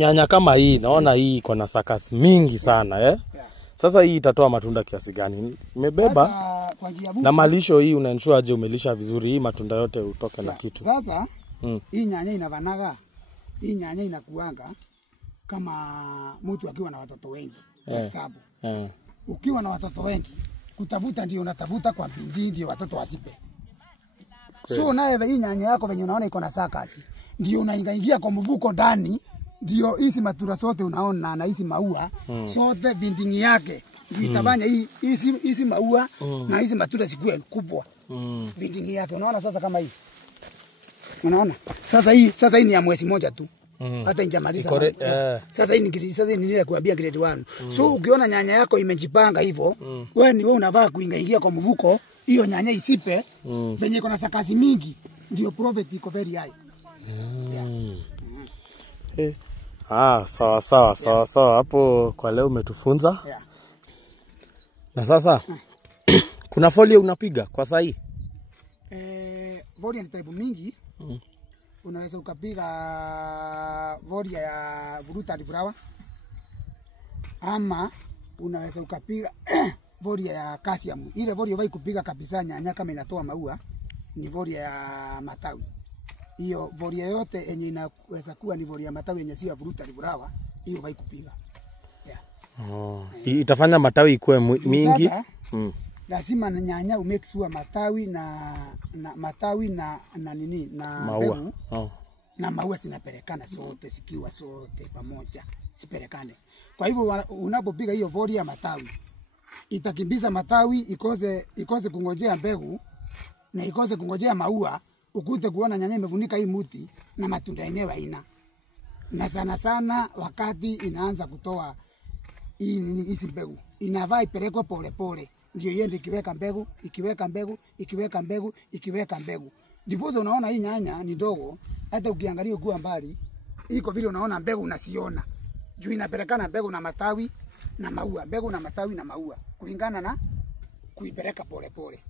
nyanya kama hii naona hii iko na sakas mingi sana Sasa hii itatoa matunda kiasi gani? Imebeba na malisho hii unaensure aje umelisha vizuri hii matunda yote utoke na kitu. Sasa hii nyanya inavanaga, hii nyanya inakuanga kama mtu akiwa na watoto wengi kwa hesabu. Ukiwa na watoto wengi kutafuta ndio unatafuta kwa bidii ndio watoto wasipe. So naye hii nyanya yako venye unaona iko na sakasi ndio unaingia kwa mvuko ndani ndio hizi matunda sote unaona na hizi maua sote bindingi yake ndio itafanya hizi maua na hizi matunda zikuwe kubwa. Bindingi yake unaona sasa kama hii. Unaona? Sasa hii ni ya mwezi moja tu. Hata injamaliza. Sasa hii ni ile kuambia grade 1. So ukiona nyanya yako imejipanga hivyo, wewe unavaa kuingia kwa mvuko, hiyo nyanya isipe, venye iko na sakasi mingi, ndio profit iko very high. Sawa. Hapo kwa leo umetufunza. Na sasa kuna folio unapiga kwa saa hii? Folio ni type mingi. Unaweza ukapiga folio ya fruit flower ama unaweza ukapiga folio ya calcium. Ile folio vai kupiga kabisa nyanya kama inatoa maua ni folio ya matawi. Hiyo folio yote yenye inaweza kuwa ni folio ya matawi yenye sio ya fruit flower, hiyo vai kupiga. Itafanya matawi ikuwe mingi. Lazima na nyanya umake sure matawi na matawi na nini na maua. Na maua zinapelekana sote zikiwa sote pamoja sipelekane. Kwa hivyo unapopiga hiyo folio ya matawi itakimbiza matawi ikose kungojea mbegu na ikose kungojea maua, ukute kuona nyanya imefunika hii mti na matunda yenyewe haina. Na sana wakati inaanza kutoa hizi mbegu inavaa ipelekwe pole pole ndio iende ikiweka mbegu. Ndipo unaona hii nyanya ni ndogo, hata ukiangalia kwa mbali iko vile unaona mbegu unasiona. Juu inapelekana mbegu na matawi na maua, mbegu na matawi na maua kulingana na kuipeleka pole pole.